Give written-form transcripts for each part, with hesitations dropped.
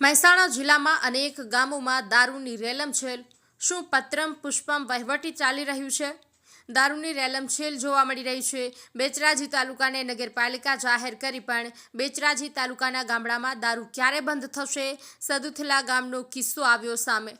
મહેસાણા જિલ્લામાં અનેક ગામોમાં દારૂની રેલમછેલ શું પત્રમ પુષ્પમ વહીવટી ચાલી રહ્યું છે? દારૂની રેલમછેલ જોવા મળી રહી છે। બેચરાજી તાલુકાને નગરપાલિકા જાહેર કરી પણ બેચરાજી તાલુકાના ગામડામાં દારૂ ક્યારે બંધ થશે? સદુથલા ગામનો કિસ્સો આવ્યો સામે।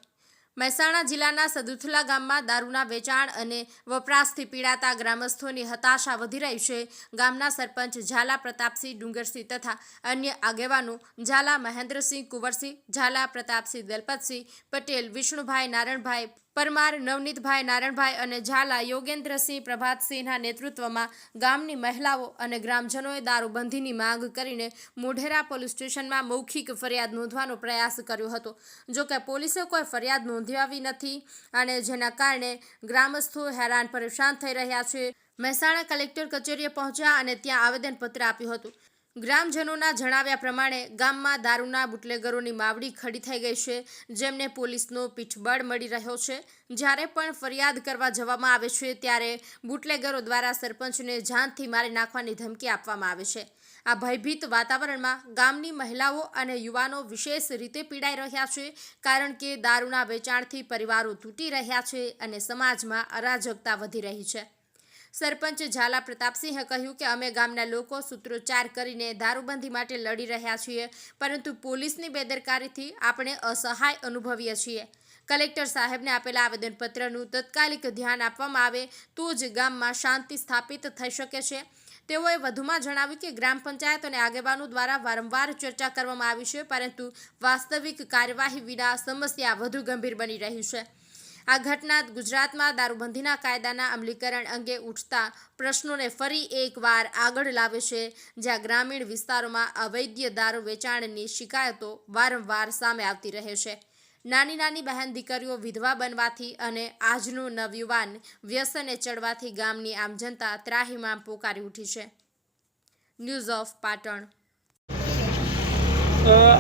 મહેસાણા જિલ્લાના સદુથલા ગામમાં દારૂના વેચાણ અને વપરાશથી પીડાતા ગ્રામસ્થોની હતાશા વધી રહી છે। ગામના સરપંચ ઝાલા પ્રતાપસિંહ ડુંગરસિંહ તથા અન્ય આગેવાનો ઝાલા મહેન્દ્રસિંહ કુંવરસિંહ, ઝાલા પ્રતાપસિંહ દલપતસિંહ પટેલ, વિષ્ણુભાઈ નારણભાઈ પરમાર, નવનીતભાઈ નારણભાઈ અને ઝાલા યોગેન્દ્રસિંહ પ્રભાતસિંહના નેતૃત્વમાં ગામની મહિલાઓ અને ગ્રામજનોએ દારૂબંધીની માંગ કરીને મોઢેરા પોલીસ સ્ટેશનમાં મૌખિક ફરિયાદ નોંધવાનો પ્રયાસ કર્યો હતો। જોકે પોલીસે કોઈ ફરિયાદ નોંધાવી નથી અને જેના કારણે ગ્રામસ્થો હેરાન પરેશાન થઈ રહ્યા છે। મહેસાણા કલેક્ટર કચેરીએ પહોંચ્યા અને ત્યાં આવેદનપત્ર આપ્યું હતું। ગ્રામજનોના જણાવ્યા પ્રમાણે ગામમાં દારૂના બુટલેગરોની માવડી ખડી થઈ ગઈ છે, જેમને પોલીસનો પીઠબળ મળી રહ્યો છે। જ્યારે પણ ફરિયાદ કરવા જવામાં આવે છે ત્યારે બુટલેગરો દ્વારા સરપંચને જાનથી મારી નાખવાની ધમકી આપવામાં આવે છે। આ ભયભીત વાતાવરણમાં ગામની મહિલાઓ અને યુવાનો વિશેષ રીતે પીડાઈ રહ્યા છે, કારણ કે દારૂના વેચાણથી પરિવારો તૂટી રહ્યા છે અને સમાજમાં અરાજકતા વધી રહી છે। સરપંચ ઝાલા પ્રતાપસિંહે કહ્યું કે અમે ગામના લોકો સૂત્રોચ્ચાર કરીને દારૂબંધી માટે લડી રહ્યા છીએ, પરંતુ પોલીસની બેદરકારીથી આપણે અસહાય અનુભવીએ છીએ। કલેક્ટર સાહેબને આપેલા આવેદનપત્રનું તાત્કાલિક ધ્યાન આપવામાં આવે તો જ ગામમાં શાંતિ સ્થાપિત થઈ શકે છે। તેઓએ વધુમાં જણાવ્યું કે ગ્રામ પંચાયત અને આગેવાનો દ્વારા વારંવાર ચર્ચા કરવામાં આવી છે, પરંતુ વાસ્તવિક કાર્યવાહી વિના સમસ્યા વધુ ગંભીર બની રહી છે। આ ઘટના ગુજરાતમાં દારૂબંધીના કાયદાના અમલીકરણ અંગે ઉઠતા પ્રશ્નોને ફરી એકવાર આગળ લાવે છે, જ્યાં ગ્રામીણ વિસ્તારોમાં અવૈધ દારૂ વેચાણની શિકાયતો વારંવાર સામે આવતી રહે છે। નાની નાની બહેન દીકરીઓ વિધવા બનવાથી અને આજનો નવયુવાન વ્યસને ચડવાથી ગામની આમ જનતા ત્રાહિમામ પોકારી ઉઠી છે। News of Patan.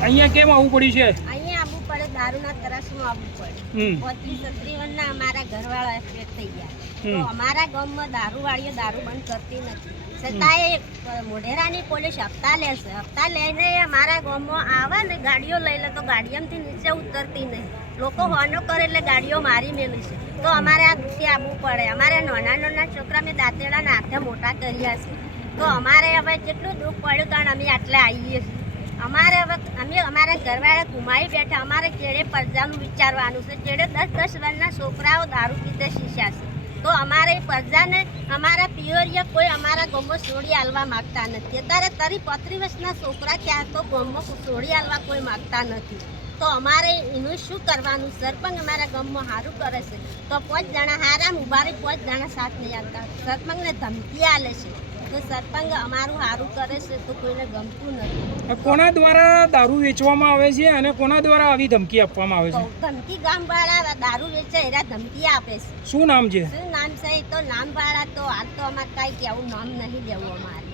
અહીંયા કેમ આવવું પડ્યું છે? અહીંયા આવવું પડે, દારૂના તરસમાં આવવું પડે। 35-36 વર્ષના અમારા ઘરવાળા એક્સપેક્ટ થઈ ગયા, તો અમારા ગામમાં દારૂવાળીઓ દારૂ બંધ કરતી નથી, છતાંય મોઢેરાની પોલીસ હપ્તા લેશે, હપ્તા લઈને અમારા ગામમાં આવે ને ગાડીઓ લઈ લે તો ગાડીઓમાંથી નીચે ઉતરતી નહીં, લોકો હોનો કરે એટલે ગાડીઓ મારી મેલી છે। તો અમારે આ દુઃખી આવવું પડે। અમારે નાના નાના છોકરા મેં દાંતેડાના હાથે મોટા કર્યા છે, તો અમારે હવે કેટલું દુઃખ પડ્યું, કારણ અમે આટલે આવીએ છીએ। અમારે હવે અમે અમારા ઘરવાળા ગુમાવી બેઠા, અમારે કેળે પ્રજાનું વિચારવાનું છે। કેળે 10-10 વર્ષના છોકરાઓ દારૂ પીતે શીખ્યા છે, તો અમારે પ્રજાને અમારા પિયરીએ કોઈ અમારા ગામમાં છોડી આલવા માગતા નથી। અત્યારે 30-35 વર્ષના છોકરા ક્યાં તો ગામમાં છોડી આલવા કોઈ માગતા નથી, તો અમારે એનું શું કરવાનું? સરપંચ અમારા ગામમાં સારું કરે છે, તો 5 જણા હારા ઉભારી 5 જણા સાથ નહીં આવતા, સરપંચને ધમકી આલે છે, તો સરપંચ અમારું સારું કરે છે તો કોઈને ગમતું નથી। કોના દ્વારા દારૂ વેચવામાં આવે છે અને કોના દ્વારા આવી ધમકી આપવામાં આવે છે? ધમકી ગામવાળા દારૂ વેચે એરા ધમકી આપે છે। શું નામ છે? શું નામ છે? એ તો નામવાળા તો હાલ તો અમારે કાંઈ કેવું નામ નહીં લેવું, અમારે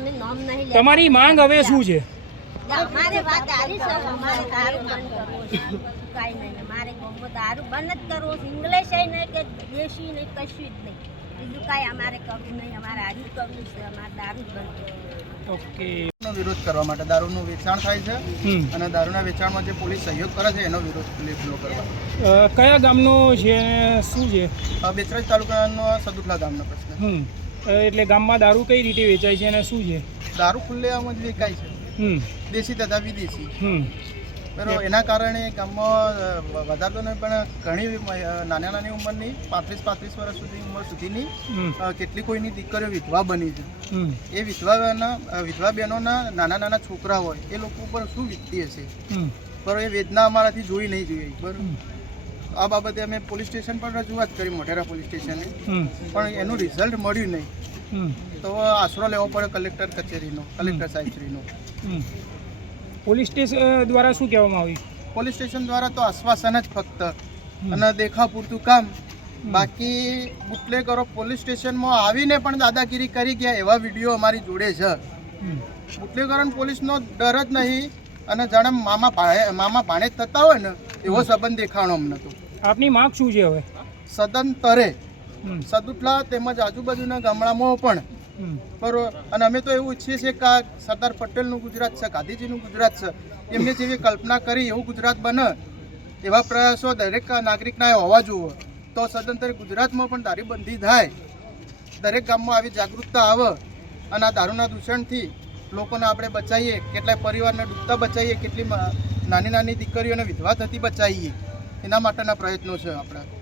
અમે નામ નહીં લેવું। તમારી માંગ હવે શું છે? અમારે વાત આવી છે, અમારે દારૂ બંધ કરવો છે, કાંઈ નહીં। અમારે ગામમાં દારૂ બંધ જ કરવો છે, ઇંગ્લિશ નહીં કે દેશી નહીં, કશું જ નહીં, બીજું કાંઈ અમારે કરવું નહીં, અમારે હાજર કરવું છે, અમારે દારૂ જ બંધ કરવું। ઓકે, વિરોધ કરવા માટે દારૂનું વેચાણ થાય છે અને દારૂના વેચાણમાં જે પોલીસ સહયોગ કરે છે એનો વિરોધ કરવા। કયા ગામનો છે, શું છે? બેચરાજી તાલુકાનો સદુથલા ગામનો પ્રશ્ન। એટલે ગામમાં દારૂ કઈ રીતે વેચાય છે અને શું છે? દારૂ ખુલ્લેઆમ જ વેચાય છે, દેશી તથા વિદેશી। બરાબર, એના કારણે ગામમાં વધારે તો નહીં પણ ઘણી નાની નાની ઉંમરની 35-35 વર્ષ સુધી ઉંમર સુધીની કેટલી કોઈની દીકરીઓ વિધવા બની છે। એ વિધવા બહેનોના નાના નાના છોકરા હોય એ લોકો ઉપર શું વીતતી હશે, બરાબર, એ વેદના અમારાથી જોઈ નહીં જોઈએ। બરાબર, આ બાબતે અમે પોલીસ સ્ટેશન પર રજૂઆત કરી, મોઢેરા પોલીસ સ્ટેશને, પણ એનું રિઝલ્ટ મળ્યું નહીં, તો આશરો લેવો પડે કલેક્ટર કચેરીનો, કલેક્ટર સાહેબશ્રીનો। પોલીસ સ્ટેશન દ્વારા શું કહેવામાં આવ્યું? પોલીસ સ્ટેશન દ્વારા તો આશ્વાસન જ ફક્ત અને દેખા પૂરતું કામ, બાકી બુટલેગરો પોલીસ સ્ટેશનમાં આવીને પણ દાદાગીરી કરી ગયા એવા વિડીયો અમારી જોડે છે। બુટલેગરોને પોલીસનો ડર જ નહીં અને જાણે મામા ભાણે થતા હોય ને એવો સંબંધ દેખાણો અમને તો। આપની માંગ શું છે હવે? સદંતરે સદુથલા તેમજ આજુબાજુના ગામડામાં પણ બરોબર. અને અમે તો એવું ઈચ્છીએ છીએ કે આ સરદાર પટેલનું ગુજરાત છે, ગાંધીજીનું ગુજરાત છે, એમને જેવી કલ્પના કરી એવું ગુજરાત બને એવા પ્રયાસો દરેક નાગરિકના હોવા જોઈએ. તો સદંતર ગુજરાતમાં પણ દારૂબંધી થાય, દરેક ગામમાં આવી જાગૃતતા આવે અને આ દારૂના દૂષણથી લોકોને આપણે બચાવીએ, કેટલાય પરિવારને ડૂબતા બચાવીએ, કેટલી નાની નાની દીકરીઓને વિધવા થતી બચાવીએ, એના માટેના પ્રયત્નો છે આપણા.